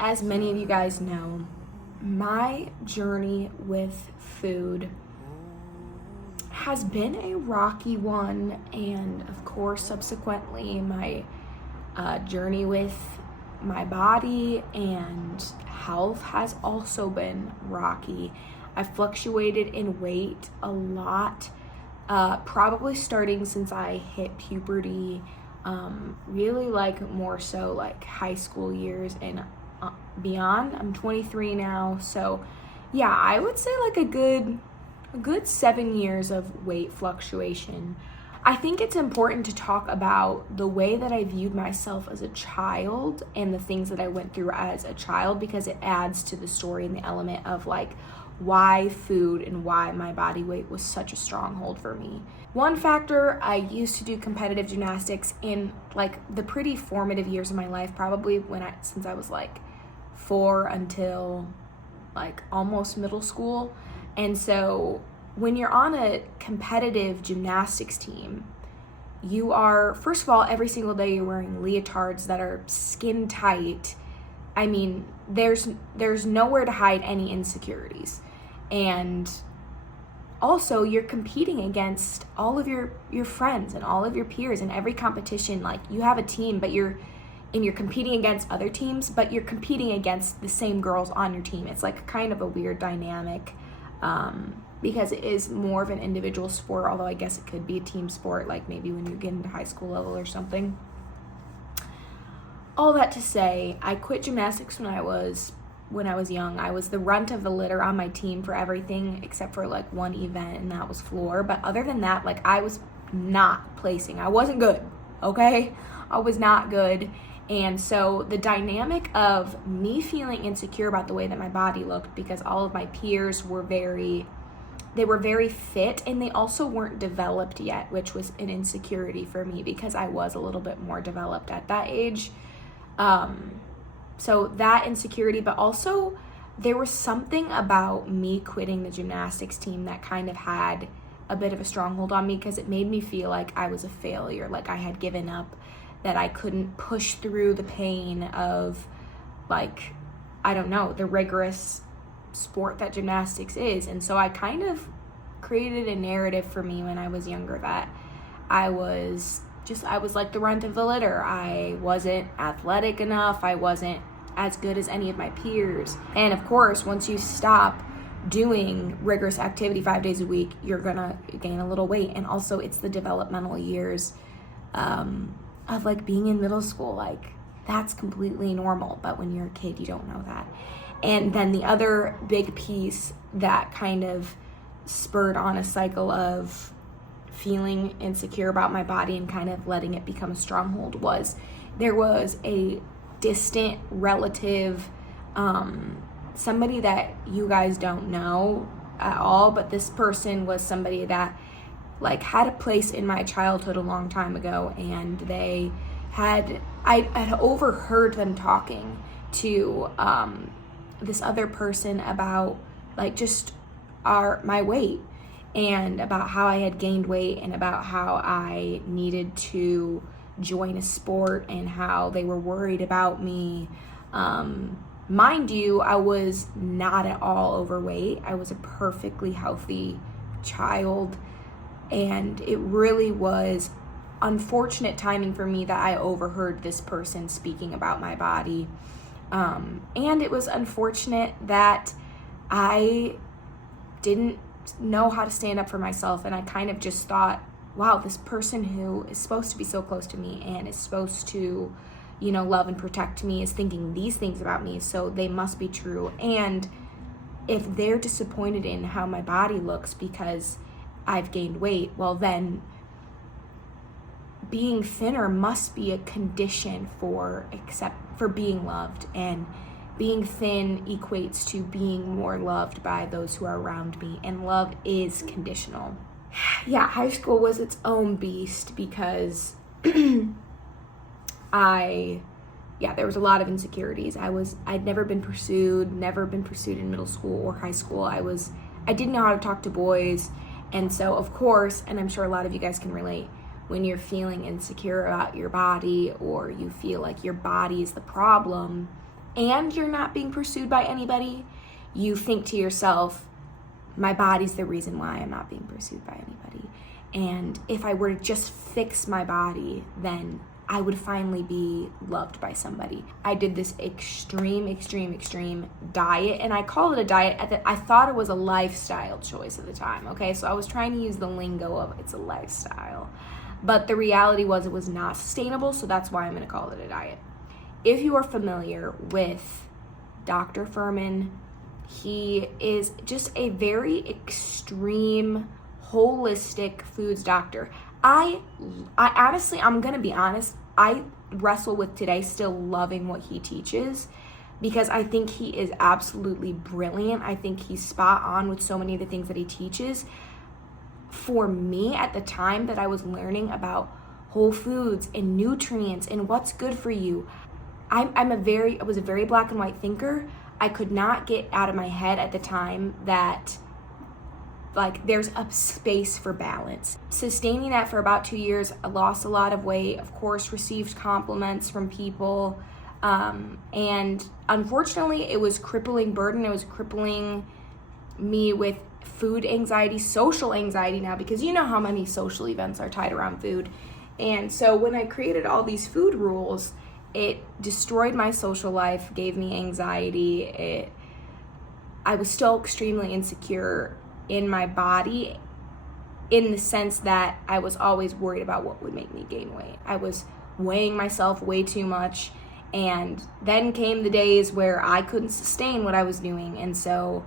As many of you guys know, my journey with food has been a rocky one, and of course subsequently my journey with my body and health has also been rocky. I fluctuated in weight a lot, probably starting since I hit puberty, really like more so like high school years and beyond. I'm 23 now, so yeah, I would say like a good 7 years of weight fluctuation. I think it's important to talk about the way that I viewed myself as a child and the things that I went through as a child, because it adds to the story and the element of like why food and why my body weight was such a stronghold for me. One factor, I used to do competitive gymnastics in like the pretty formative years of my life, probably since I was like 4 until like almost middle school. And so when you're on a competitive gymnastics team, you are, first of all, every single day you're wearing leotards that are skin tight. I mean, there's nowhere to hide any insecurities. And also you're competing against all of your friends and all of your peers in every competition. Like, you have a team, but you're competing against other teams, but you're competing against the same girls on your team. It's like kind of a weird dynamic, because it is more of an individual sport, although I guess it could be a team sport, like maybe when you get into high school level or something. All that to say, I quit gymnastics when I was young. I was the runt of the litter on my team for everything except for like one event, and that was floor. But other than that, like, I was not placing. I wasn't good, okay? I was not good. And so the dynamic of me feeling insecure about the way that my body looked, because all of my peers were very fit, and they also weren't developed yet, which was an insecurity for me because I was a little bit more developed at that age. So that insecurity, but also there was something about me quitting the gymnastics team that kind of had a bit of a stronghold on me, because it made me feel like I was a failure, like I had given up, that I couldn't push through the pain of, like, I don't know, the rigorous sport that gymnastics is. And so I kind of created a narrative for me when I was younger that I was like the runt of the litter. I wasn't athletic enough. I wasn't as good as any of my peers. And of course, once you stop doing rigorous activity 5 days a week, you're gonna gain a little weight. And also, it's the developmental years of like being in middle school. Like, that's completely normal, but when you're a kid, you don't know that. And then the other big piece that kind of spurred on a cycle of feeling insecure about my body and kind of letting it become a stronghold was there was a distant relative, somebody that you guys don't know at all, but this person was somebody that like had a place in my childhood a long time ago, and I had overheard them talking to this other person about like just my weight, and about how I had gained weight, and about how I needed to join a sport, and how they were worried about me. Mind you, I was not at all overweight. I was a perfectly healthy child, and it really was unfortunate timing for me that I overheard this person speaking about my body. And it was unfortunate that I didn't know how to stand up for myself, and I kind of just thought, wow, this person who is supposed to be so close to me and is supposed to, you know, love and protect me is thinking these things about me, so they must be true. And if they're disappointed in how my body looks because I've gained weight, well then being thinner must be a condition for being loved. And being thin equates to being more loved by those who are around me, and love is conditional. Yeah, high school was its own beast because there was a lot of insecurities. I'd never been pursued in middle school or high school. I didn't know how to talk to boys. And so, of course, and I'm sure a lot of you guys can relate, when you're feeling insecure about your body, or you feel like your body is the problem and you're not being pursued by anybody, you think to yourself, my body's the reason why I'm not being pursued by anybody. And if I were to just fix my body, then I would finally be loved by somebody. I did this extreme diet, and I call it a diet. I thought it was a lifestyle choice at the time, okay? So I was trying to use the lingo of it's a lifestyle. But the reality was it was not sustainable, so that's why I'm gonna call it a diet. If you are familiar with Dr. Furman, he is just a very extreme, holistic foods doctor. I honestly, I'm gonna be honest, I wrestle with today still loving what he teaches, because I think he is absolutely brilliant. I think he's spot on with so many of the things that he teaches. For me, at the time that I was learning about whole foods and nutrients and what's good for you, I was a very black and white thinker. I could not get out of my head at the time that there's a space for balance. Sustaining that for about 2 years, I lost a lot of weight, of course, received compliments from people, and unfortunately it was crippling burden. It was crippling me with food anxiety, social anxiety now, because you know how many social events are tied around food. And so when I created all these food rules, it destroyed my social life, gave me anxiety. I was still extremely insecure in my body, in the sense that I was always worried about what would make me gain weight. I was weighing myself way too much, and then came the days where I couldn't sustain what I was doing, and so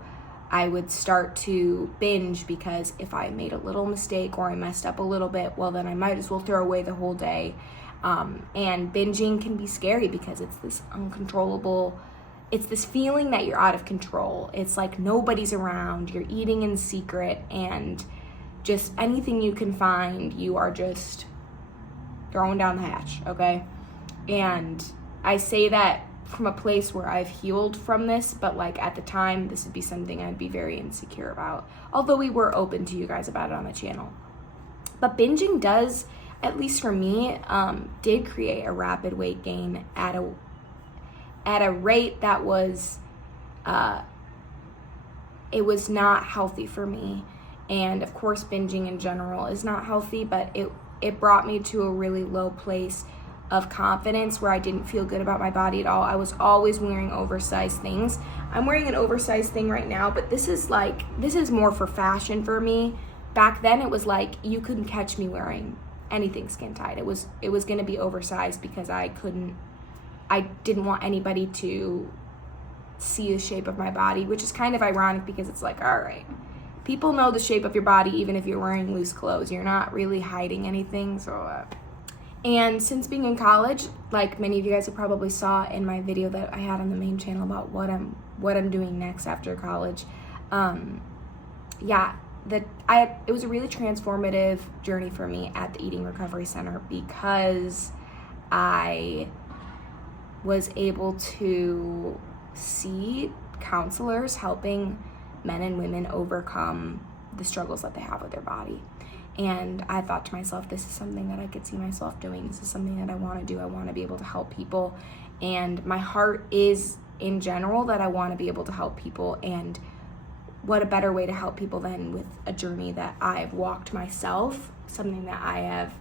I would start to binge, because if I made a little mistake or I messed up a little bit, well, then I might as well throw away the whole day. And binging can be scary because it's this uncontrollable, it's this feeling that you're out of control. It's like nobody's around, you're eating in secret, and just anything you can find, you are just throwing down the hatch, okay? And I say that from a place where I've healed from this, but at the time, this would be something I'd be very insecure about. Although we were open to you guys about it on the channel. But binging does, at least for me, did create a rapid weight gain at a rate that was, it was not healthy for me. And of course, binging in general is not healthy, but it brought me to a really low place of confidence where I didn't feel good about my body at all. I was always wearing oversized things. I'm wearing an oversized thing right now, but this is more for fashion for me. Back then it was you couldn't catch me wearing anything skin tight. It was going to be oversized because I didn't want anybody to see the shape of my body, which is kind of ironic because it's all right, people know the shape of your body even if you're wearing loose clothes. You're not really hiding anything. So and since being in college, many of you guys have probably saw in my video that I had on the main channel about what I'm doing next after college, it was a really transformative journey for me at the Eating Recovery Center, because I was able to see counselors helping men and women overcome the struggles that they have with their body. And I thought to myself, this is something that I could see myself doing. This is something that I want to do. I want to be able to help people. And my heart is, in general, that I want to be able to help people. And what a better way to help people than with a journey that I've walked myself, something that I have,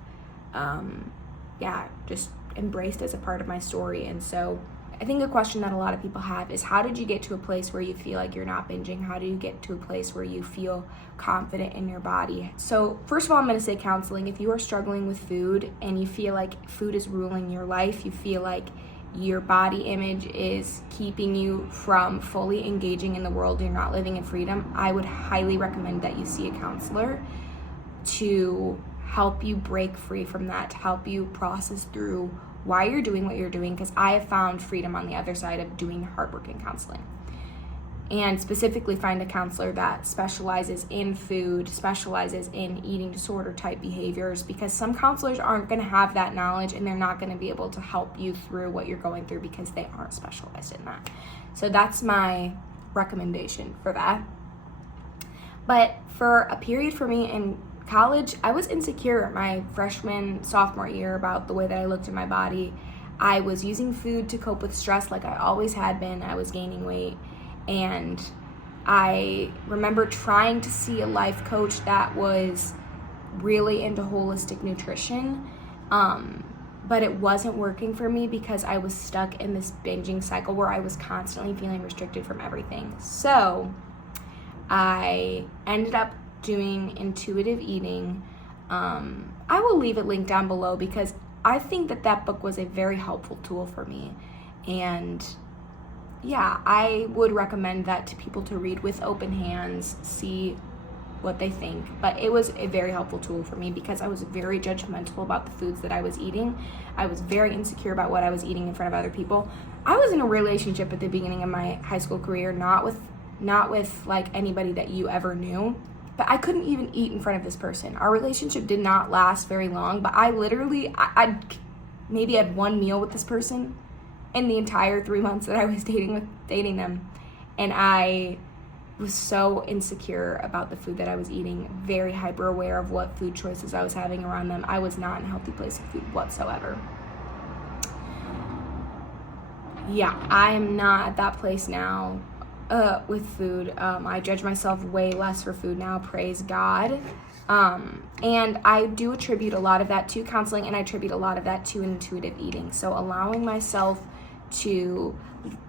just embraced as a part of my story. And so I think a question that a lot of people have is, how did you get to a place where you feel like you're not binging? How do you get to a place where you feel confident in your body? So first of all, I'm going to say counseling. If you are struggling with food and you feel like food is ruling your life, you feel like your body image is keeping you from fully engaging in the world, you're not living in freedom, I would highly recommend that you see a counselor to help you break free from that, to help you process through why you're doing what you're doing, because I have found freedom on the other side of doing hard work in counseling. And specifically find a counselor that specializes in food, specializes in eating disorder type behaviors, because some counselors aren't going to have that knowledge and they're not going to be able to help you through what you're going through because they aren't specialized in that. So that's my recommendation for that. But for a period for me in college, I was insecure my freshman, sophomore year about the way that I looked at my body. I was using food to cope with stress like I always had been. I was gaining weight. And I remember trying to see a life coach that was really into holistic nutrition, but it wasn't working for me because I was stuck in this binging cycle where I was constantly feeling restricted from everything. So I ended up doing intuitive eating. I will leave it linked down below because I think that book was a very helpful tool for me. And yeah, I would recommend that to people to read with open hands, see what they think. But it was a very helpful tool for me because I was very judgmental about the foods that I was eating. I was very insecure about what I was eating in front of other people. I was in a relationship at the beginning of my high school career, not with like anybody that you ever knew, but I couldn't even eat in front of this person. Our relationship did not last very long, but I maybe had one meal with this person in the entire 3 months that I was dating them. And I was so insecure about the food that I was eating, very hyper aware of what food choices I was having around them. I was not in a healthy place of food whatsoever. Yeah, I am not at that place now with food. I judge myself way less for food now, praise God. And I do attribute a lot of that to counseling, and I attribute a lot of that to intuitive eating. So allowing myself to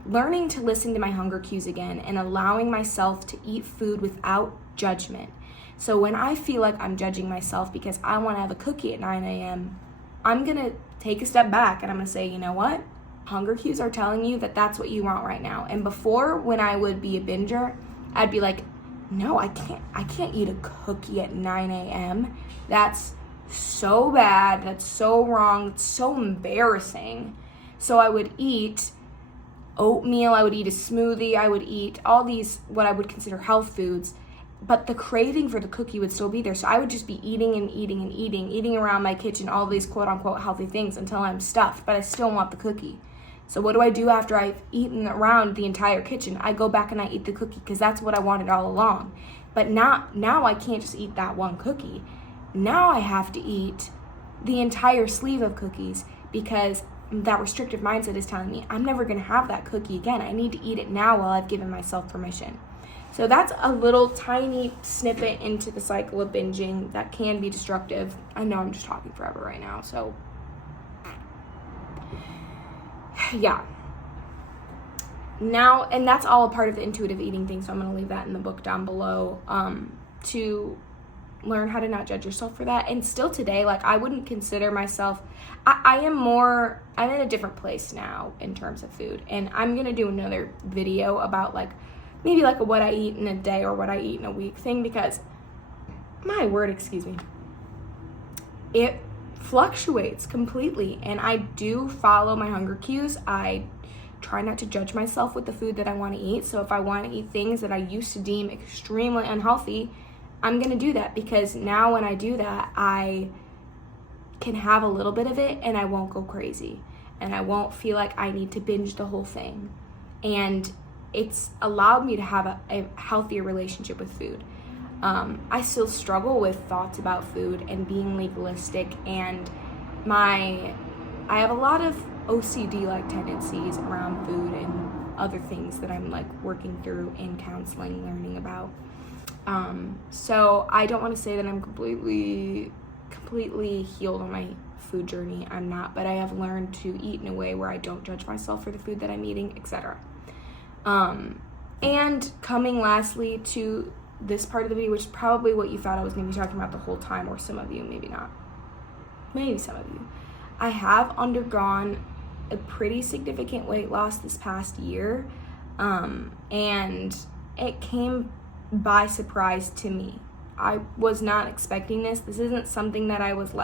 learning to listen to my hunger cues again and allowing myself to eat food without judgment. So when I feel like I'm judging myself because I want to have a cookie at 9 a.m., I'm going to take a step back and I'm going to say, you know what? Hunger cues are telling you that that's what you want right now. And before, when I would be a binger, I'd be like, no, I can't eat a cookie at 9 a.m. That's so bad. That's so wrong. It's so embarrassing. So I would eat oatmeal, I would eat a smoothie, I would eat all these, what I would consider health foods, but the craving for the cookie would still be there. So I would just be eating around my kitchen, all these quote unquote healthy things until I'm stuffed, but I still want the cookie. So what do I do after I've eaten around the entire kitchen? I go back and I eat the cookie because that's what I wanted all along. But now I can't just eat that one cookie. Now I have to eat the entire sleeve of cookies because that restrictive mindset is telling me I'm never going to have that cookie again. I need to eat it now while I've given myself permission. So that's a little tiny snippet into the cycle of binging that can be destructive. I know I'm just talking forever right now, so yeah. Now, and that's all a part of the intuitive eating thing, so I'm going to leave that in the book down below to learn how to not judge yourself for that. And still today, like, I wouldn't consider myself, I'm in a different place now in terms of food, and I'm gonna do another video about maybe a what I eat in a day or what I eat in a week thing, because my word, excuse me, it fluctuates completely, and I do follow my hunger cues. I try not to judge myself with the food that I want to eat. So if I want to eat things that I used to deem extremely unhealthy, I'm going to do that, because now when I do that, I can have a little bit of it and I won't go crazy and I won't feel like I need to binge the whole thing. And it's allowed me to have a healthier relationship with food. I still struggle with thoughts about food and being legalistic, and I have a lot of OCD-like tendencies around food and other things that I'm working through in counseling, learning about. So I don't want to say that I'm completely healed on my food journey. I'm not, but I have learned to eat in a way where I don't judge myself for the food that I'm eating, etc. And coming lastly to this part of the video, which is probably what you thought I was going to be talking about the whole time, or some of you, maybe not. Maybe some of you. I have undergone a pretty significant weight loss this past year, and it came by surprise to me. I was not expecting this. This isn't something that I was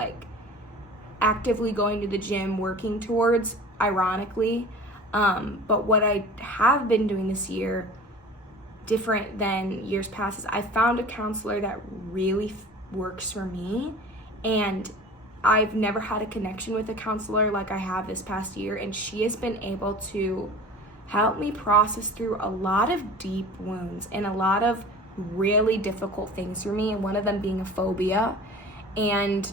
actively going to the gym, working towards, ironically. But what I have been doing this year, different than years past, is I found a counselor that really works for me. And I've never had a connection with a counselor like I have this past year. And she has been able to help me process through a lot of deep wounds and a lot of really difficult things for me. And one of them being a phobia. And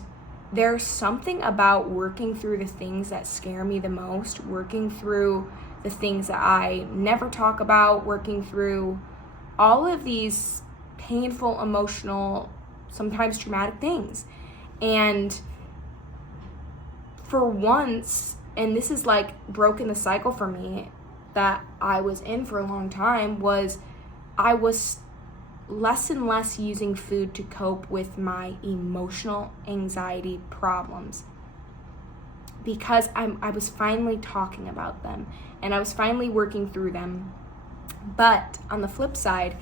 there's something about working through the things that scare me the most, working through the things that I never talk about, working through all of these painful, emotional, sometimes traumatic things. And for once, and this is like broken the cycle for me that I was in for a long time, was I was less and less using food to cope with my emotional anxiety problems, because I was finally talking about them and I was finally working through them. But on the flip side,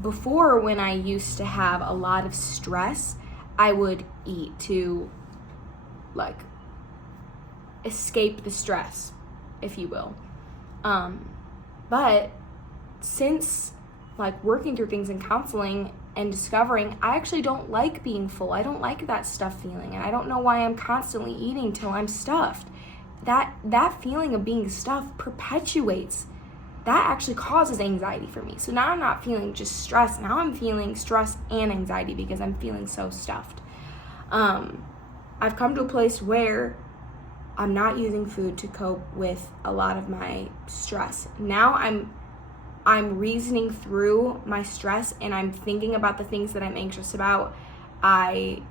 before, when I used to have a lot of stress, I would eat to like escape the stress, if you will. But since like working through things in counseling and discovering I actually don't like being full, I don't like that stuffed feeling, and I don't know why I'm constantly eating till I'm stuffed. That feeling of being stuffed perpetuates. That actually causes anxiety for me. So now I'm not feeling just stress. Now I'm feeling stress and anxiety because I'm feeling so stuffed. I've come to a place where I'm not using food to cope with a lot of my stress. Now I'm reasoning through my stress and I'm thinking about the things that I'm anxious about. I'm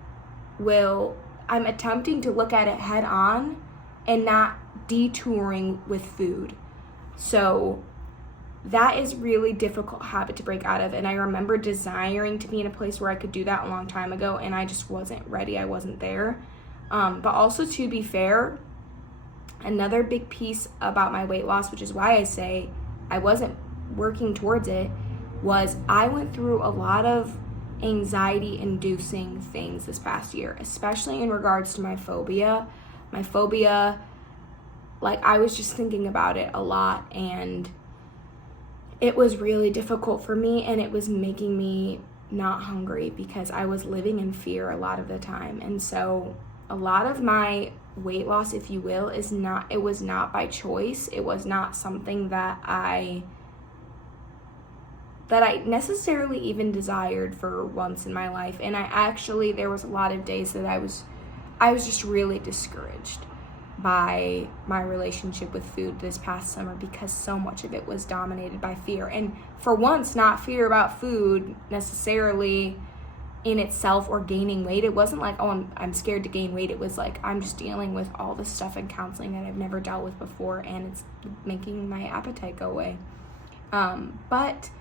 attempting to look at it head on and not detouring with food. So that is really difficult habit to break out of. And I remember desiring to be in a place where I could do that a long time ago, and I just wasn't ready. I wasn't there. But also, to be fair, another big piece about my weight loss, which is why I say I wasn't working towards it, was I went through a lot of anxiety-inducing things this past year, especially in regards to my phobia. My phobia, like, I was just thinking about it a lot, and it was really difficult for me, and it was making me not hungry because I was living in fear a lot of the time. And so a lot of my weight loss, if you will, it was not by choice. It was not something that I necessarily even desired for once in my life. And there was a lot of days that I was just really discouraged by my relationship with food this past summer, because so much of it was dominated by fear. And for once, not fear about food necessarily in itself or gaining weight. It wasn't like, oh, I'm scared to gain weight. It was like, I'm just dealing with all this stuff in counseling that I've never dealt with before, and it's making my appetite go away. But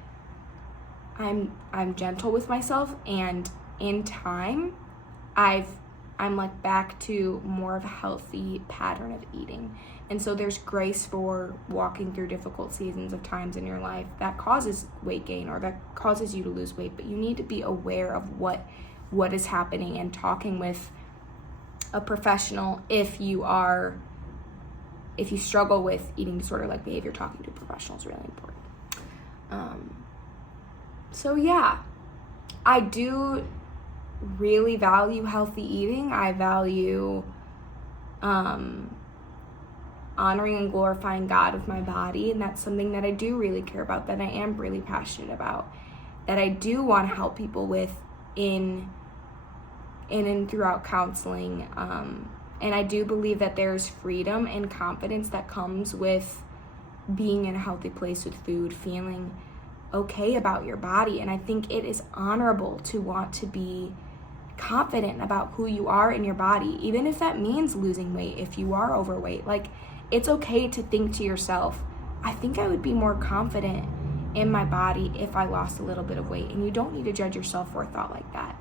I'm gentle with myself, and in time, I'm like back to more of a healthy pattern of eating. And so there's grace for walking through difficult seasons of times in your life that causes weight gain or that causes you to lose weight, but you need to be aware of what is happening and talking with a professional. If you struggle with eating disorder like behavior, talking to a professional is really important. So yeah, I do really value healthy eating. I value honoring and glorifying God with my body, and that's something that I do really care about, that I am really passionate about, that I do want to help people with in and throughout counseling. And I do believe that there's freedom and confidence that comes with being in a healthy place with food, feeling okay about your body. And I think it is honorable to want to be confident about who you are in your body, even if that means losing weight. If you are overweight, like, it's okay to think to yourself, I think I would be more confident in my body if I lost a little bit of weight. And you don't need to judge yourself for a thought like that.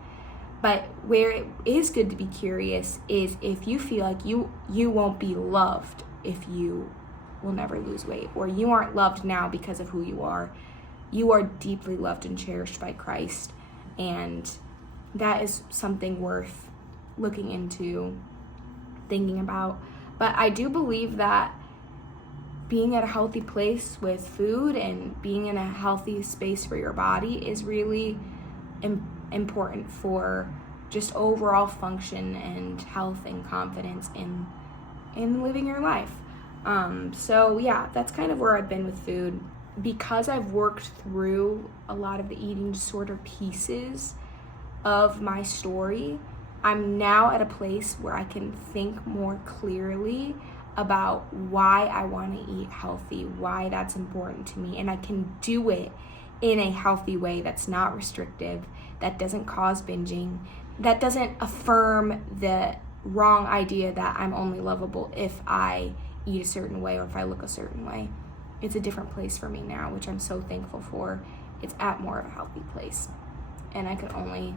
But where it is good to be curious is if you feel like you won't be loved if you will never lose weight, or you aren't loved now because of who you are. You are deeply loved and cherished by Christ, and that is something worth looking into thinking about. But I do believe that being at a healthy place with food and being in a healthy space for your body is really important for just overall function and health and confidence in living your life. So yeah, that's kind of where I've been with food. Because I've worked through a lot of the eating disorder pieces of my story, I'm now at a place where I can think more clearly about why I want to eat healthy, why that's important to me, and I can do it in a healthy way that's not restrictive, that doesn't cause binging, that doesn't affirm the wrong idea that I'm only lovable if I eat a certain way or if I look a certain way. It's a different place for me now, which I'm so thankful for. It's at more of a healthy place. And I could only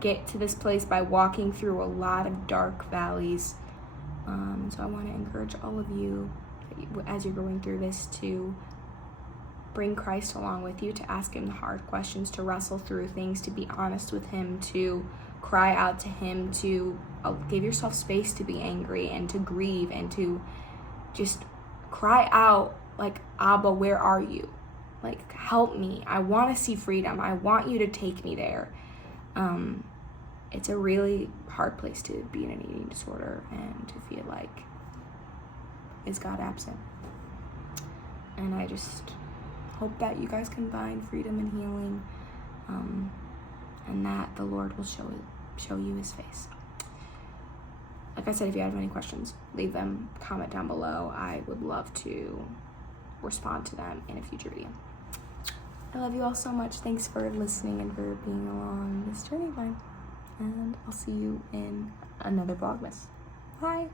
get to this place by walking through a lot of dark valleys. So I want to encourage all of you, as you're going through this, to bring Christ along with you, to ask him the hard questions, to wrestle through things, to be honest with him, to cry out to him, to give yourself space to be angry and to grieve and to just cry out like, Abba, where are you? Like, help me. I want to see freedom. I want you to take me there. It's a really hard place to be in an eating disorder and to feel like, is God absent? And I just hope that you guys can find freedom and healing, and that the Lord will show you his face. Like I said, if you have any questions, leave them, comment down below. I would love to respond to them in a future video. I love you all so much. Thanks for listening and for being along this journey of mine. And I'll see you in another Vlogmas. Bye.